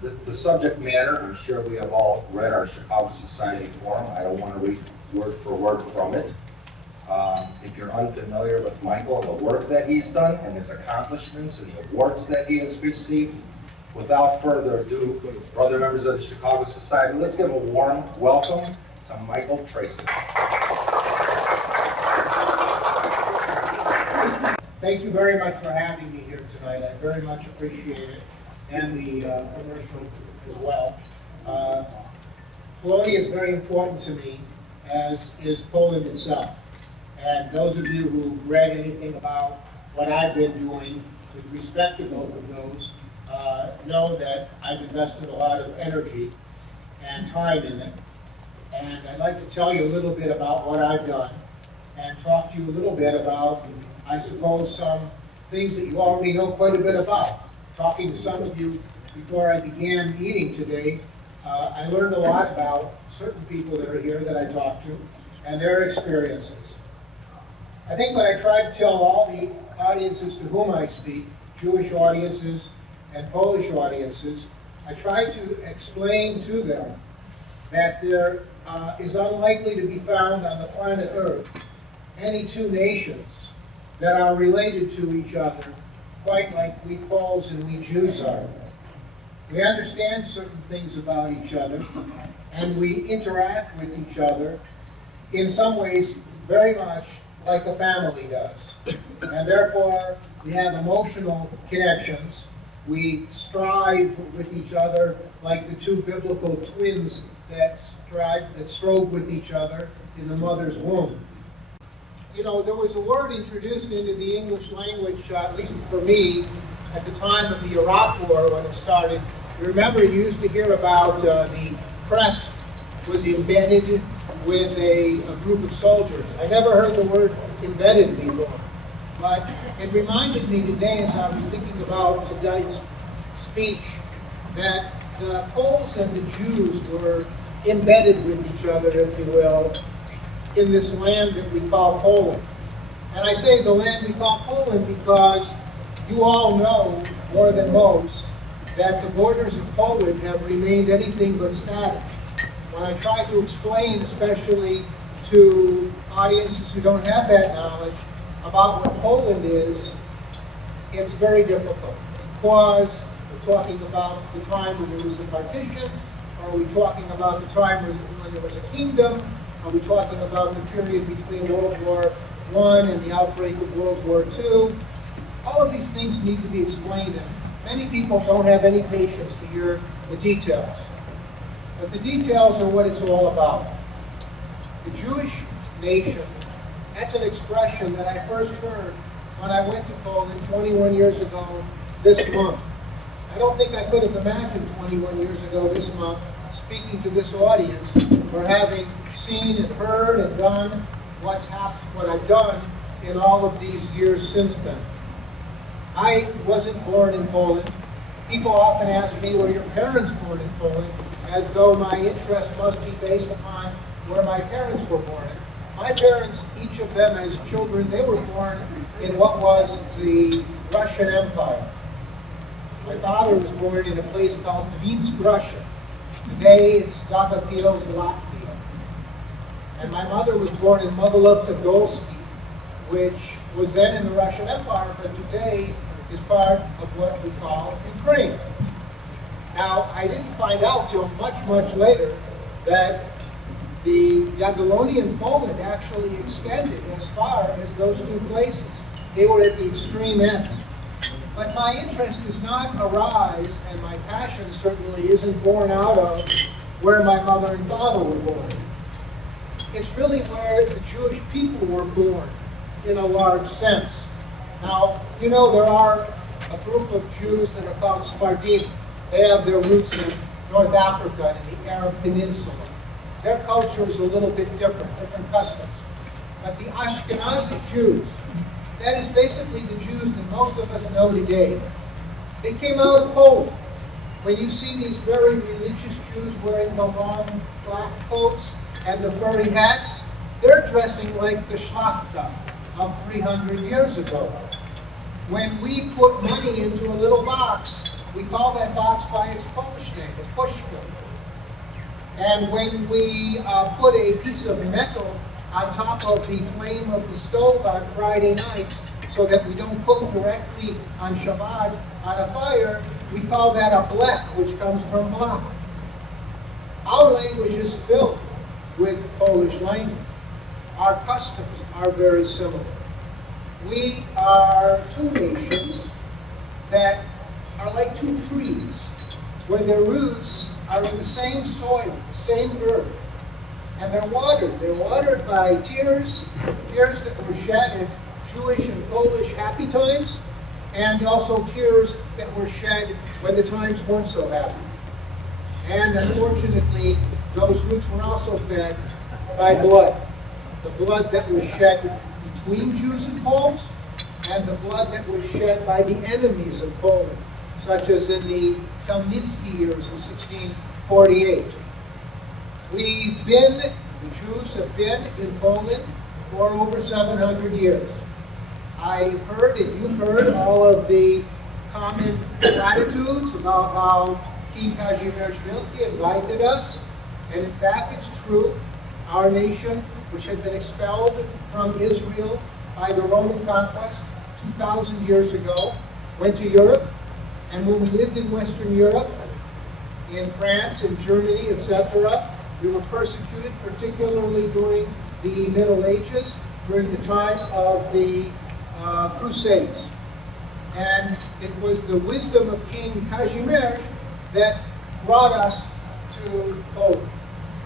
The subject matter, I'm sure we have all read our Chicago Society forum. I don't want to read word for word from it. If you're unfamiliar with Michael and the work that he's done and his accomplishments and the awards that he has received, without further ado, brother members of the Chicago Society, let's give a warm welcome to Michael Traison. Thank you very much for having me here tonight. I very much appreciate it, and the commercial as well. Polonia is very important to me, as is Poland itself. And those of you who've read anything about what I've been doing with respect to both of those know that I've invested a lot of energy and time in it. And I'd like to tell you a little bit about what I've done and talk to you a little bit about, I suppose, some things that you already know quite a bit about. Talking to some of you before I began meeting today, I learned a lot about certain people that are here that I talked to and their experiences. I think what I try to tell all the audiences to whom I speak, Jewish audiences and Polish audiences, I try to explain to them that there is unlikely to be found on the planet Earth any two nations that are related to each other quite like we Poles and we Jews are. We understand certain things about each other, and we interact with each other in some ways very much like a family does. And therefore, we have emotional connections. We strive with each other like the two biblical twins that strove with each other in the mother's womb. You know, there was a word introduced into the English language, at least for me, at the time of the Iraq War when it started. You remember you used to hear about the press was embedded with a group of soldiers. I never heard the word embedded before, but it reminded me today as I was thinking about today's speech that the Poles and the Jews were embedded with each other, if you will, in this land that we call Poland. And I say the land we call Poland because you all know, more than most, that the borders of Poland have remained anything but static. When I try to explain, especially to audiences who don't have that knowledge, about what Poland is, it's very difficult because we're talking about the time when there was a partition, or are we talking about the time when there was a kingdom, are we talking about the period between World War I and the outbreak of World War II? All of these things need to be explained, and many people don't have any patience to hear the details. But the details are what it's all about. The Jewish nation, that's an expression that I first heard when I went to Poland 21 years ago this month. I don't think I could have imagined 21 years ago this month speaking to this audience or having seen and heard and done what I've done in all of these years since then. I wasn't born in Poland. People often ask me, were your parents born in Poland? As though my interest must be based upon where my parents were born. My parents, each of them as children, they were born in what was the Russian Empire. My father was born in a place called Dvinsk, Russia. Today it's Daugavpils, Latvia. And my mother was born in Mogilov-Podolsky, which was then in the Russian Empire, but today is part of what we call Ukraine. Now, I didn't find out till much, much later that the Jagiellonian Poland actually extended as far as those two places. They were at the extreme ends. But my interest does not arise, and my passion certainly isn't born out of where my mother and father were born. It's really where the Jewish people were born, in a large sense. Now, you know, there are a group of Jews that are called Sephardim. They have their roots in North Africa and the Arab Peninsula. Their culture is a little bit different customs. But the Ashkenazi Jews, that is basically the Jews that most of us know today. They came out of Poland. When you see these very religious Jews wearing the long black coats and the furry hats, they're dressing like the Shlachta of 300 years ago. When we put money into a little box we call that box by its Polish name, the puszka. And when we put a piece of metal on top of the flame of the stove on Friday nights so that we don't cook directly on Shabbat on a fire, we call that a blech, which comes from blach. Our language is filled with Polish language. Our customs are very similar. We are two nations that are like two trees, where their roots are in the same soil, the same earth, and they're watered. They're watered by tears that were shed in Jewish and Polish happy times, and also tears that were shed when the times weren't so happy. And unfortunately, those roots were also fed by blood. The blood that was shed between Jews and Poles, and the blood that was shed by the enemies of Poland, such as in the Chmielnicki years in 1648. The Jews have been in Poland for over 700 years. I've heard, and you've heard, all of the common platitudes about how King Kazimierz Wielki invited us, and in fact it's true. Our nation, which had been expelled from Israel by the Roman conquest 2,000 years ago, went to Europe, and when we lived in Western Europe, in France, in Germany, etc., we were persecuted, particularly during the Middle Ages, during the time of the Crusades. And it was the wisdom of King Kazimierz that brought us to Poland.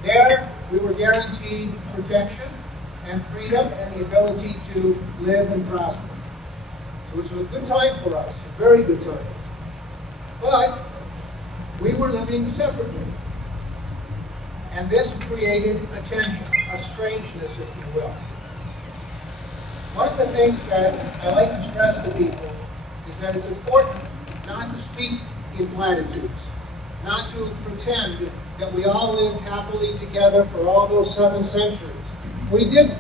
There, we were guaranteed protection and freedom and the ability to live and prosper. So it was a good time for us, a very good time. But we were living separately. And this created a tension, a strangeness, if you will. One of the things that I like to stress to people is that it's important not to speak in platitudes, not to pretend that we all lived happily together for all those 7 centuries. We didn't.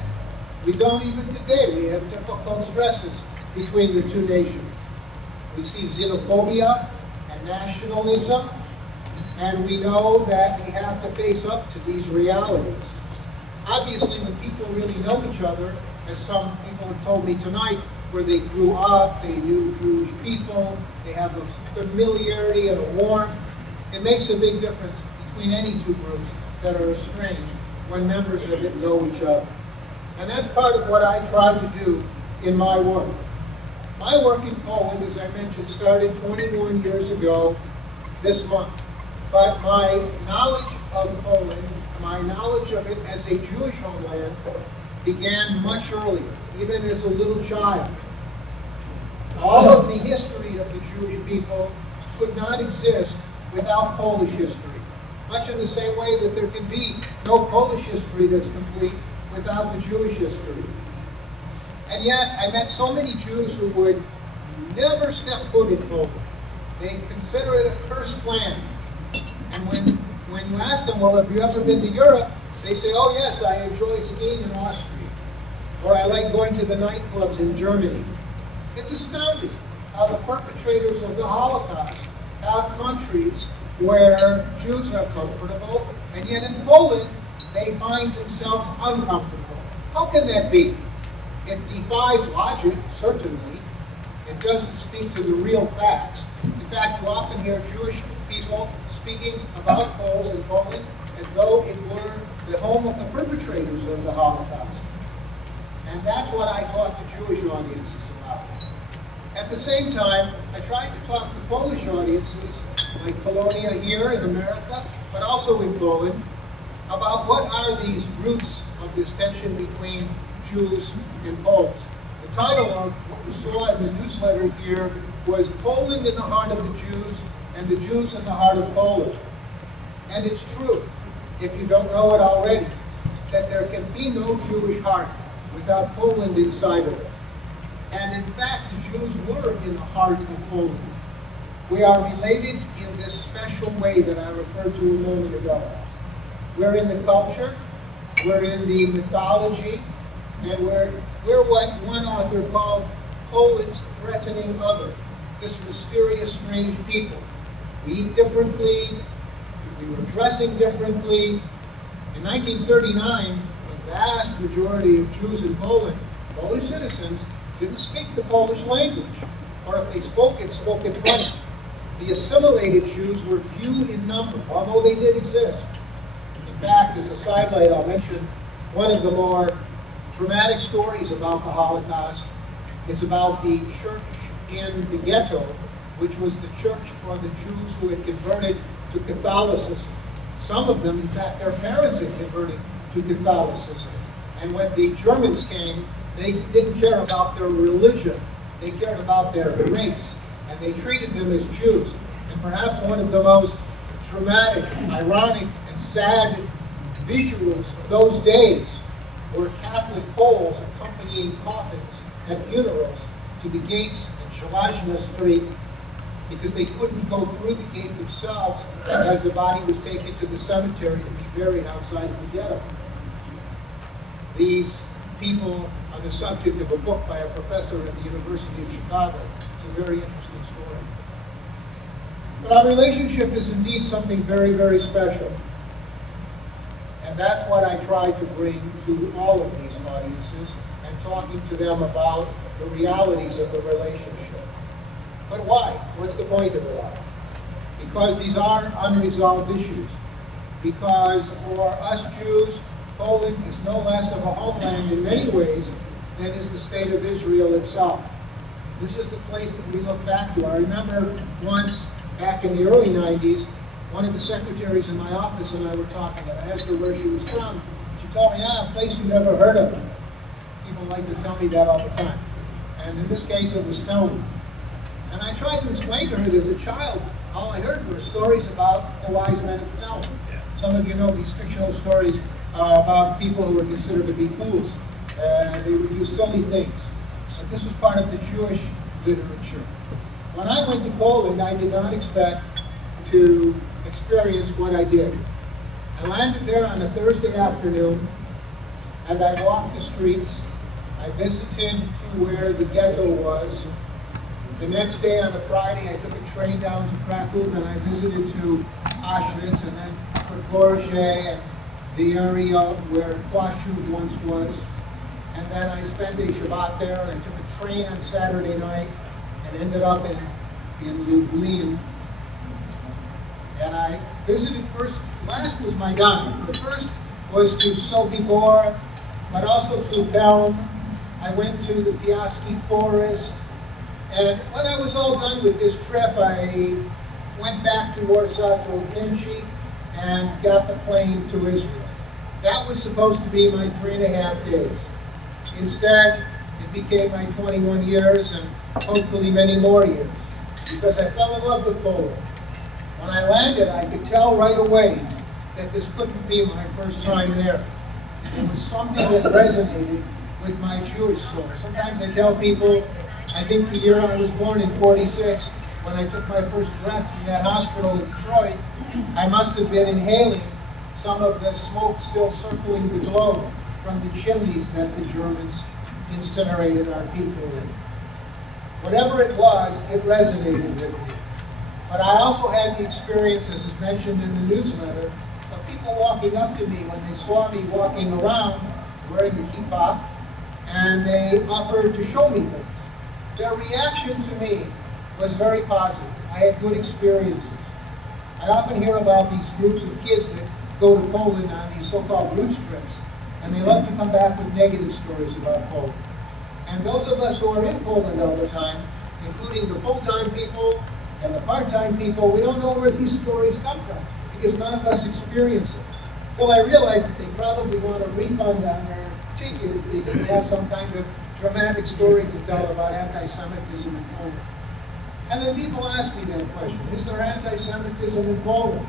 We don't even today. We have difficult stresses between the two nations. We see xenophobia and nationalism, and we know that we have to face up to these realities. Obviously, when people really know each other, as some people have told me tonight, where they grew up, they knew Jewish people, they have a familiarity and a warmth, it makes a big difference between any two groups that are estranged when members of it know each other. And that's part of what I try to do in my work. My work in Poland, as I mentioned, started 21 years ago this month. But my knowledge of Poland, my knowledge of it as a Jewish homeland, began much earlier, even as a little child. All of the history of the Jewish people could not exist without Polish history, much in the same way that there can be no Polish history that's complete without the Jewish history. And yet, I met so many Jews who would never step foot in Poland. They consider it a cursed land. And when you ask them, well, have you ever been to Europe? They say, oh yes, I enjoy skiing in Austria. Or I like going to the nightclubs in Germany. It's astounding how the perpetrators of the Holocaust have countries where Jews are comfortable, and yet in Poland, they find themselves uncomfortable. How can that be? It defies logic, certainly. It doesn't speak to the real facts. In fact, you often hear Jewish people speaking about Poles in Poland as though it were the home of the perpetrators of the Holocaust. And that's what I talk to Jewish audiences about. At the same time, I tried to talk to Polish audiences, like Polonia here in America, but also in Poland, about what are these roots of this tension between Jews and Poles. The title of what you saw in the newsletter here was Poland in the Heart of the Jews and the Jews in the Heart of Poland. And it's true, if you don't know it already, that there can be no Jewish heart without Poland inside of it. And in fact, the Jews were in the heart of Poland. We are related in this special way that I referred to a moment ago. We're in the culture, we're in the mythology, and we're what one author called Poland's threatening other, this mysterious, strange people. We eat differently, we were dressing differently. In 1939, the vast majority of Jews in Poland, Polish citizens, didn't speak the Polish language, or if they spoke it French. The assimilated Jews were few in number, although they did exist. In fact, as a sidelight, I'll mention one of the more dramatic stories about the Holocaust is about the church in the ghetto, which was the church for the Jews who had converted to Catholicism. Some of them, in fact, their parents had converted to Catholicism. And when the Germans came, they didn't care about their religion. They cared about their race. And they treated them as Jews. And perhaps one of the most dramatic, ironic, and sad visuals of those days were Catholic Poles accompanying coffins at funerals to the gates in Shalajna Street because they couldn't go through the gate themselves as the body was taken to the cemetery to be buried outside of the ghetto. These people are the subject of a book by a professor at the University of Chicago. It's a very interesting story. But our relationship is indeed something very, very special. And that's what I try to bring to all of these audiences and talking to them about the realities of the relationship. But why? What's the point of it all? Because these are unresolved issues. Because for us Jews, Poland is no less of a homeland in many ways than is the state of Israel itself. This is the place that we look back to. I remember once, back in the early 90s, one of the secretaries in my office and I were talking, and I asked her where she was from. She told me, a place you never heard of. People like to tell me that all the time. And in this case, it was Stone. And I tried to explain to her that as a child, all I heard were stories about the wise men of Stone. Some of you know these fictional stories about people who were considered to be fools. They would do silly things. But this was part of the Jewish literature. When I went to Poland, I did not expect to experience what I did. I landed there on a Thursday afternoon, and I walked the streets. I visited to where the ghetto was. The next day, on a Friday, I took a train down to Krakow, and I visited to Auschwitz, and then Podgorje, and the area where Kłaszów once was. And then I spent a Shabbat there, and I took a train on Saturday night, and ended up in Lublin. And I visited first, last was Maidan. The first was to Sobibor, but also to Belm. I went to the Piaski Forest. And when I was all done with this trip, I went back to Warsaw to Okinci and got the plane to Israel. That was supposed to be my 3.5 days. Instead, it became my 21 years and hopefully many more years, because I fell in love with Poland. When I landed, I could tell right away that this couldn't be my first time there. It was something that resonated with my Jewish soul. Sometimes I tell people, I think the year I was born in '46, when I took my first breath in that hospital in Detroit, I must have been inhaling some of the smoke still circling the globe from the chimneys that the Germans incinerated our people in. Whatever it was, it resonated with me. But I also had the experience, as is mentioned in the newsletter, of people walking up to me when they saw me walking around wearing the kippah, and they offered to show me things. Their reaction to me was very positive. I had good experiences. I often hear about these groups of kids that go to Poland on these so-called route trips, and they love to come back with negative stories about Poland. And those of us who are in Poland all the time, including the full-time people and the part-time people, we don't know where these stories come from, because none of us experience it. Well, I realized that they probably want a refund on their ticket if they didn't have some kind of dramatic story to tell about anti-Semitism in Poland. And then people ask me that question, is there anti-Semitism in Poland?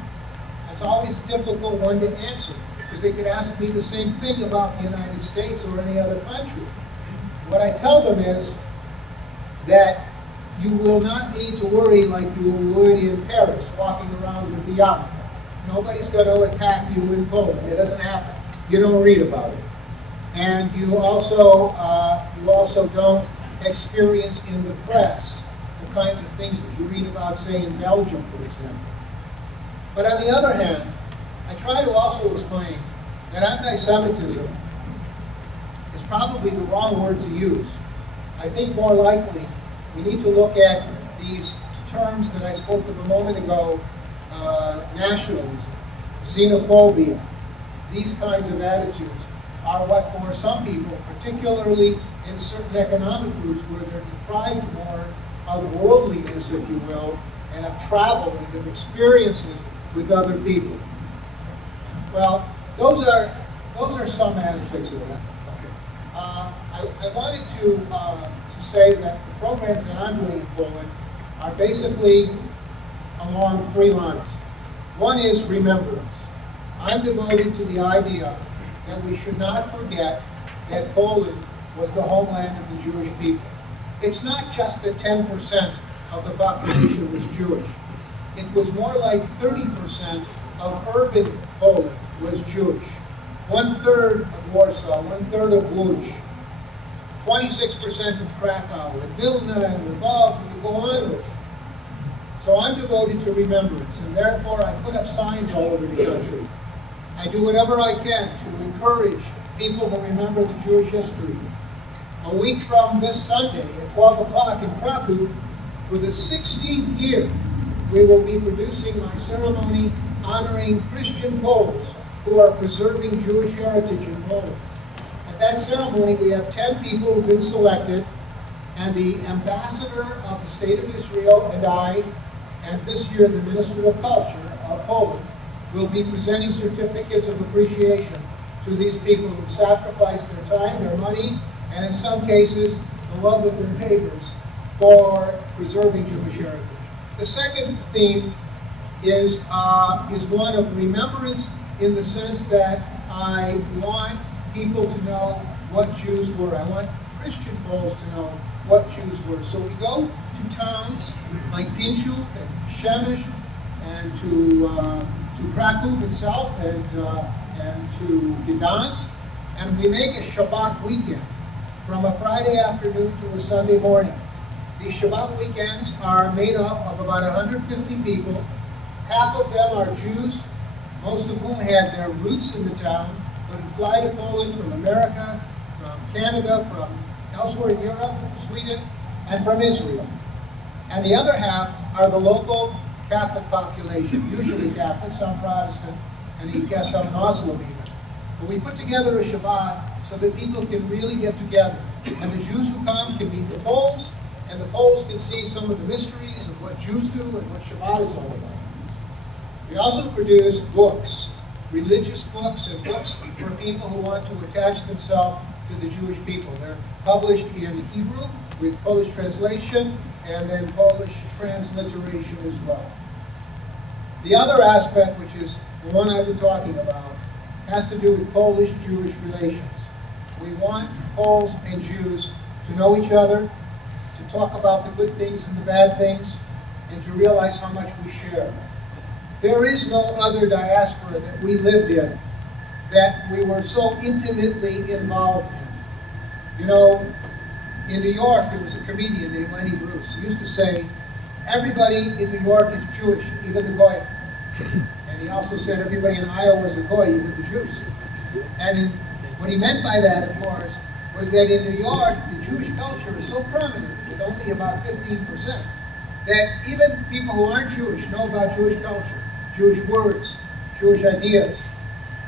That's always a difficult one to answer, because they could ask me the same thing about the United States or any other country. What I tell them is that you will not need to worry like you would in Paris, walking around with the yarmulke. Nobody's going to attack you in Poland. It doesn't happen. You don't read about it. And you also don't experience in the press the kinds of things that you read about, say, in Belgium, for example. But on the other hand, I try to also explain that anti-Semitism is probably the wrong word to use. I think more likely we need to look at these terms that I spoke of a moment ago, nationalism, xenophobia. These kinds of attitudes are what for some people, particularly in certain economic groups where they're deprived more of worldliness, if you will, and of travel and of experiences with other people. Well, those are some aspects of that. I wanted to say that the programs that I'm doing in Poland are basically along three lines. One is remembrance. I'm devoted to the idea that we should not forget that Poland was the homeland of the Jewish people. It's not just that 10% of the population was Jewish. It was more like 30% of urban Poland was Jewish. 1/3 of Warsaw, 1/3 of Łódź, 26% of Krakow, and Vilna, and Lvov, and you go on with it. So I'm devoted to remembrance, and therefore I put up signs all over the country. I do whatever I can to encourage people to remember the Jewish history. A week from this Sunday at 12 o'clock in Krakow, for the 16th year, we will be producing my ceremony honoring Christian Poles who are preserving Jewish heritage in Poland. At that ceremony, we have 10 people who've been selected, and the ambassador of the State of Israel and I, and this year the Minister of Culture of Poland, will be presenting certificates of appreciation to these people who sacrificed their time, their money, and in some cases, the love of their neighbors for preserving Jewish heritage. The second theme is one of remembrance in the sense that I want people to know what Jews were. I want Christian Poles to know what Jews were. So we go to towns like Pińczów and Przemyśl and to Krakow itself and to Gdansk, and we make a Shabbat weekend from a Friday afternoon to a Sunday morning. These Shabbat weekends are made up of about 150 people. Half of them are Jews, most of whom had their roots in the town, but who fly to Poland from America, from Canada, from elsewhere in Europe, Sweden, and from Israel. And the other half are the local Catholic population, usually Catholic, some Protestant, and I guess some Muslim even. But we put together a Shabbat so that people can really get together. And the Jews who come can meet the Poles, and the Poles can see some of the mysteries of what Jews do and what Shabbat is all about. We also produce books, religious books and books for people who want to attach themselves to the Jewish people. They're published in Hebrew with Polish translation and then Polish transliteration as well. The other aspect, which is the one I've been talking about, has to do with Polish-Jewish relations. We want Poles and Jews to know each other, to talk about the good things and the bad things, and to realize how much we share. There is no other diaspora that we lived in that we were so intimately involved in. You know, in New York, there was a comedian named Lenny Bruce. He used to say, everybody in New York is Jewish, even the Goy. And he also said everybody in Iowa is a Goy, even the Jews. And what he meant by that, of course, was that in New York, the Jewish culture is so prominent, with only about 15%, that even people who aren't Jewish know about Jewish culture, Jewish words, Jewish ideas.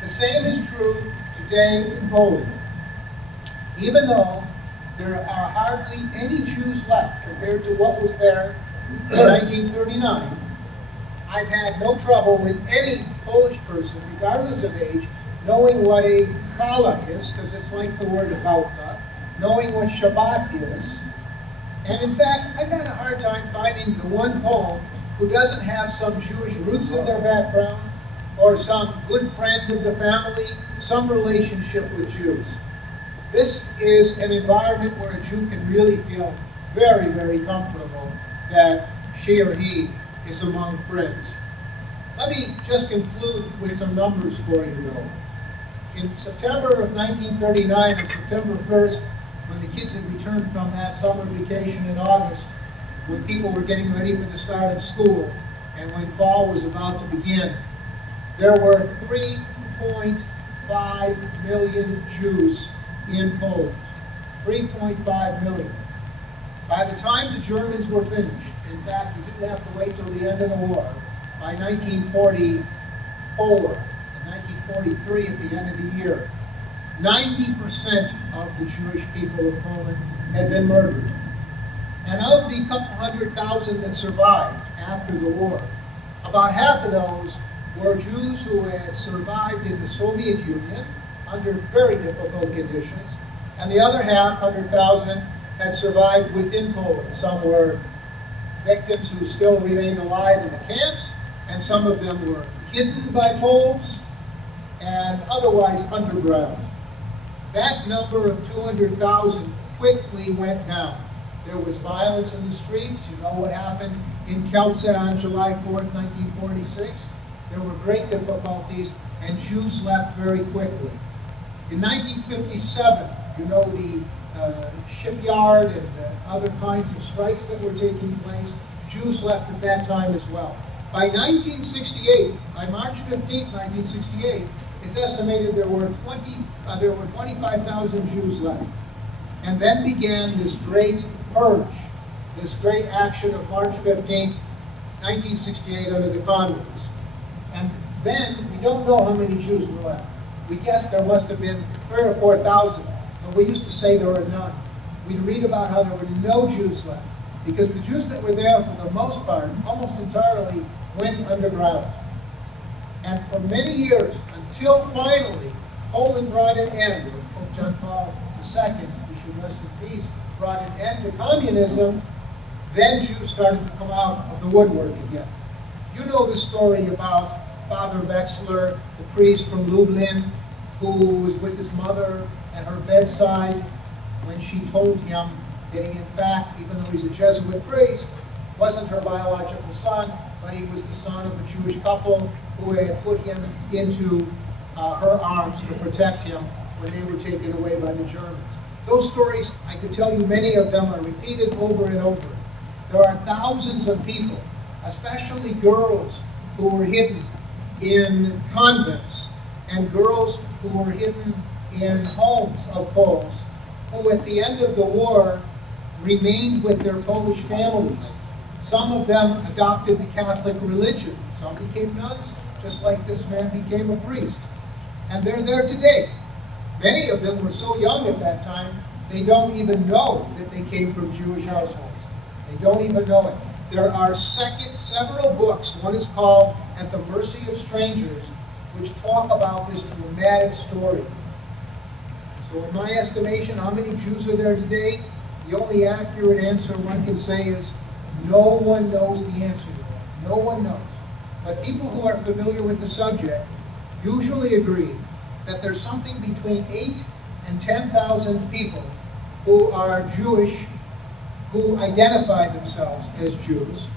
The same is true today in Poland. Even though there are hardly any Jews left compared to what was there in 1939, I've had no trouble with any Polish person, regardless of age, knowing what a challah is, because it's like the word chalka, knowing what Shabbat is. And in fact, I've had a hard time finding the one Pole who doesn't have some Jewish roots in their background, or some good friend of the family, some relationship with Jews. This is an environment where a Jew can really feel very, very comfortable that she or he is among friends. Let me just conclude with some numbers for you, though. In September of 1939, or September 1st, when the kids had returned from that summer vacation in August, when people were getting ready for the start of school and when fall was about to begin, there were 3.5 million Jews in Poland. 3.5 million. By the time the Germans were finished, in fact, you didn't have to wait till the end of the war. By 1944 and 1943, at the end of the year, 90% of the Jewish people of Poland had been murdered. And of the couple 100,000 that survived after the war, about half of those were Jews who had survived in the Soviet Union under very difficult conditions, and the other half, 100,000, had survived within Poland. Some were victims who still remained alive in the camps, and some of them were hidden by Poles and otherwise underground. That number of 200,000 quickly went down. There was violence in the streets. You know what happened in Kielce on July 4th, 1946? There were great difficulties, and Jews left very quickly. In 1957, you know, the shipyard and other kinds of strikes that were taking place, Jews left at that time as well. By 1968, by March 15th, 1968, it's estimated there were 25,000 Jews left. And then began this great purge, this great action of March 15th, 1968 under the communists. And then, we don't know how many Jews were left. We guess there must have been 3,000 or 4,000, but we used to say there were none. We'd read about how there were no Jews left, because the Jews that were there, for the most part, almost entirely, went underground. And for many years, until finally Poland brought an end, or Pope John Paul II, we should rest in peace, brought an end to communism, then Jews started to come out of the woodwork again. You know the story about Father Wexler, the priest from Lublin, who was with his mother at her bedside when she told him that he, in fact, even though he's a Jesuit priest, wasn't her biological son, but he was the son of a Jewish couple who had put him into her arms to protect him when they were taken away by the Germans. Those stories, I could tell you many of them are repeated over and over. There are thousands of people, especially girls, who were hidden in convents and girls who were hidden in homes of Poles, who at the end of the war remained with their Polish families. Some of them adopted the Catholic religion. Some became nuns, just like this man became a priest. And they're there today. Many of them were so young at that time, they don't even know that they came from Jewish households. They don't even know it. There are several books. One is called At the Mercy of Strangers, which talk about this dramatic story. So in my estimation, how many Jews are there today? The only accurate answer one can say is no one knows the answer to that. No one knows. But people who are familiar with the subject usually agree that there's something between 8,000 and 10,000 people who are Jewish, who identify themselves as Jews,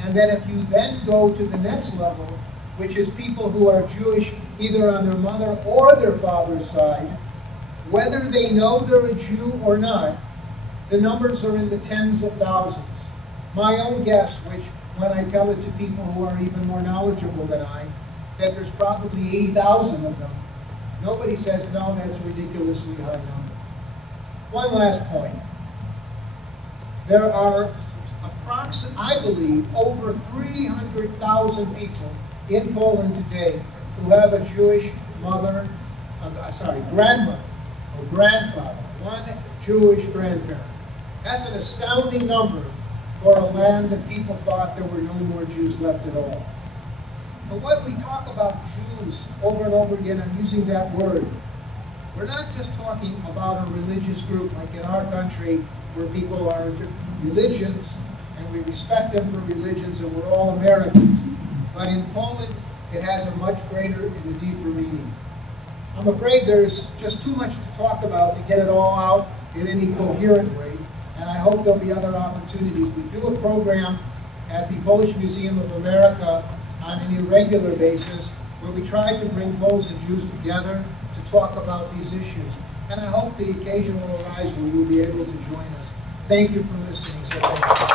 and that if you then go to the next level, which is people who are Jewish either on their mother or their father's side, whether they know they're a Jew or not, the numbers are in the tens of thousands. My own guess, which when I tell it to people who are even more knowledgeable than I, that there's probably 80,000 of them. Nobody says, no, that's a ridiculously high number. One last point. There are approximately, I believe, over 300,000 people in Poland today who have a Jewish mother, grandmother or grandfather, one Jewish grandparent. That's an astounding number for a land that people thought there were no more Jews left at all. But when we talk about Jews over and over again, I'm using that word, we're not just talking about a religious group like in our country where people are different religions and we respect them for religions and we're all Americans. But in Poland, it has a much greater and a deeper meaning. I'm afraid there's just too much to talk about to get it all out in any coherent way, and I hope there'll be other opportunities. We do a program at the Polish Museum of America on an irregular basis where we try to bring Poles and Jews together to talk about these issues. And I hope the occasion will arise where you'll be able to join us. Thank you for listening.